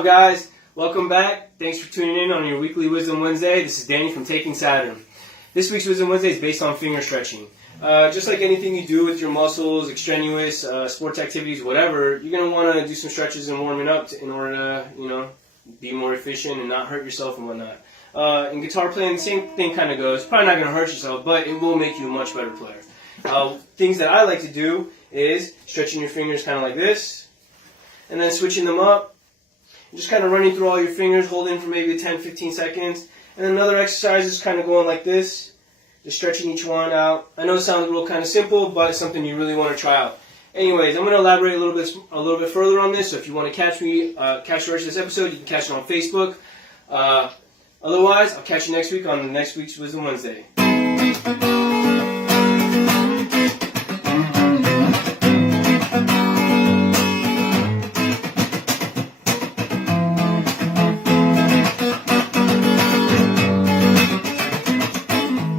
up, guys? Welcome back. Thanks for tuning in on your weekly Wisdom Wednesday. This is Danny from Taking Saturn. This week's Wisdom Wednesday is based on finger stretching. Just like anything you do with your muscles, extraneous sports activities, whatever, you're going to want to do some stretches and warming up in order to, be more efficient and not hurt yourself and whatnot. In guitar playing, the same thing kind of goes. Probably not going to hurt yourself, but it will make you a much better player. Things that I like to do is stretching your fingers kind of like this, and then switching them up. Just kind of running through all your fingers, holding for maybe 10-15 seconds. And then another exercise is kind of going like this, just stretching each one out. I know it sounds real kind of simple, but it's something you really want to try out. Anyways, I'm going to elaborate a little bit further on this. So if you want to catch me, catch the rest of this episode, you can catch it on Facebook. Otherwise, I'll catch you next week on the next week's Wisdom Wednesday.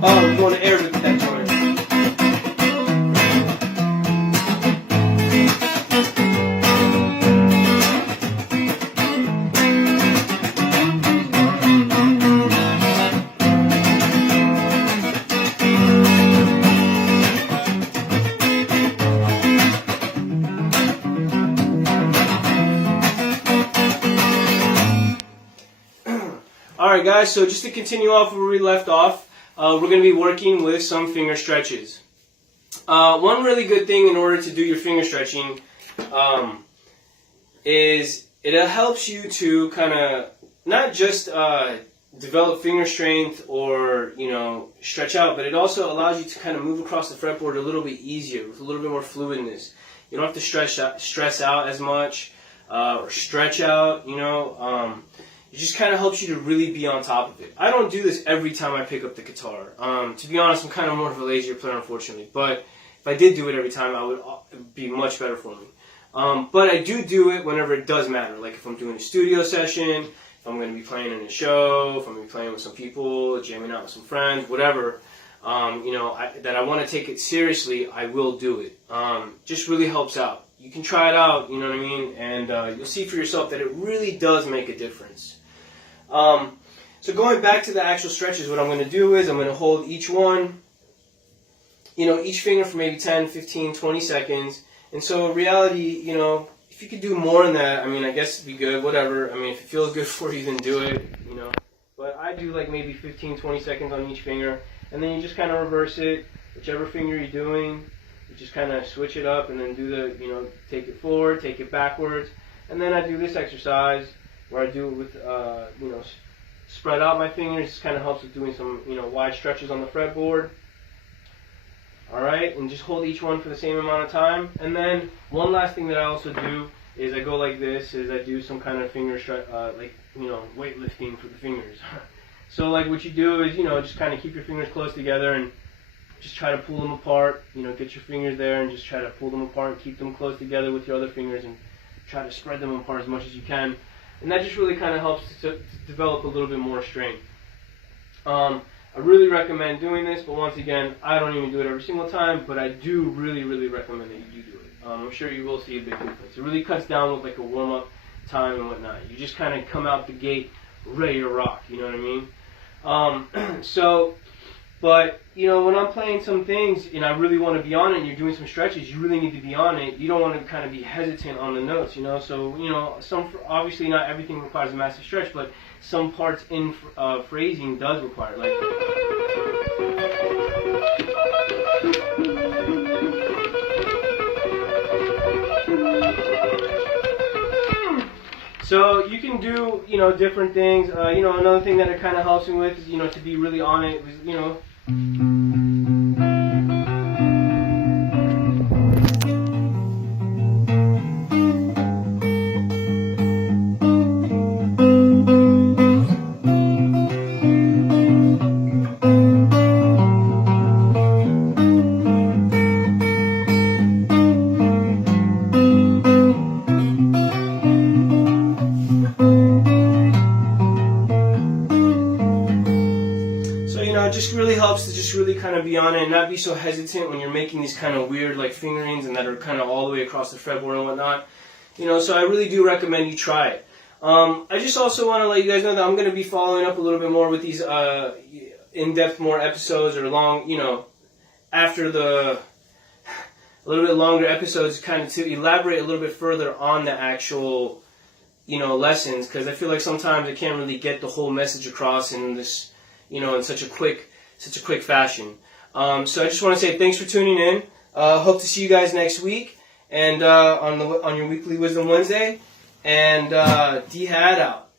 Oh, we're going to air with that joint. Alright guys, so just to continue off where we left off, we're going to be working with some finger stretches. One really good thing in order to do your finger stretching is it helps you to kind of not just develop finger strength or stretch out, but it also allows you to kind of move across the fretboard a little bit easier with a little bit more fluidness. You don't have to stress out as much or stretch out. It just kind of helps you to really be on top of it. I don't do this every time I pick up the guitar. To be honest, I'm kind of more of a lazier player, unfortunately. But if I did do it every time, it would be much better for me. But I do it whenever it does matter. Like if I'm doing a studio session, if I'm going to be playing in a show, if I'm going to be playing with some people, jamming out with some friends, whatever, that I want to take it seriously, I will do it. Just really helps out. You can try it out, you know what I mean? And you'll see for yourself that it really does make a difference. So going back to the actual stretches, what I'm going to do is I'm going to hold each one, each finger for maybe 10, 15, 20 seconds. And so in reality, if you could do more than that, I guess it'd be good, whatever. If it feels good for you, then do it, But I do like maybe 15, 20 seconds on each finger. And then you just kind of reverse it, whichever finger you're doing. You just kind of switch it up and then do the, take it forward, take it backwards. And then I do this exercise where I do it with, spread out my fingers. This kind of helps with doing some, wide stretches on the fretboard. Alright, and just hold each one for the same amount of time. And then one last thing that I also do is I go like this, is I do some kind of finger stretch, weightlifting for the fingers. So like what you do is, just kind of keep your fingers close together and just try to pull them apart, get your fingers there and just try to pull them apart and keep them close together with your other fingers and try to spread them apart as much as you can. And that just really kind of helps to develop a little bit more strength. I really recommend doing this, but once again, I don't even do it every single time, but I do really, really recommend that you do it. I'm sure you will see a big difference. It really cuts down with like a warm-up time and whatnot. You just kind of come out the gate ready to rock, you know what I mean? But, when I'm playing some things and I really want to be on it and you're doing some stretches, you really need to be on it. You don't want to kind of be hesitant on the notes, So, obviously not everything requires a massive stretch, but some parts in phrasing does require, like... So you can do, different things. Another thing that it kind of helps me with is, to be really on it, it just really helps to just really kind of be on it and not be so hesitant when you're making these kind of weird like fingerings and that are kind of all the way across the fretboard and whatnot. So I really do recommend you try it. I just also want to let you guys know that I'm going to be following up a little bit more with these in-depth more episodes or long, after a little bit longer episodes, kind of to elaborate a little bit further on the actual, lessons, because I feel like sometimes I can't really get the whole message across in this, in such a quick fashion. So I just want to say thanks for tuning in. Hope to see you guys next week, and on your weekly Wisdom Wednesday. And D-Hat out.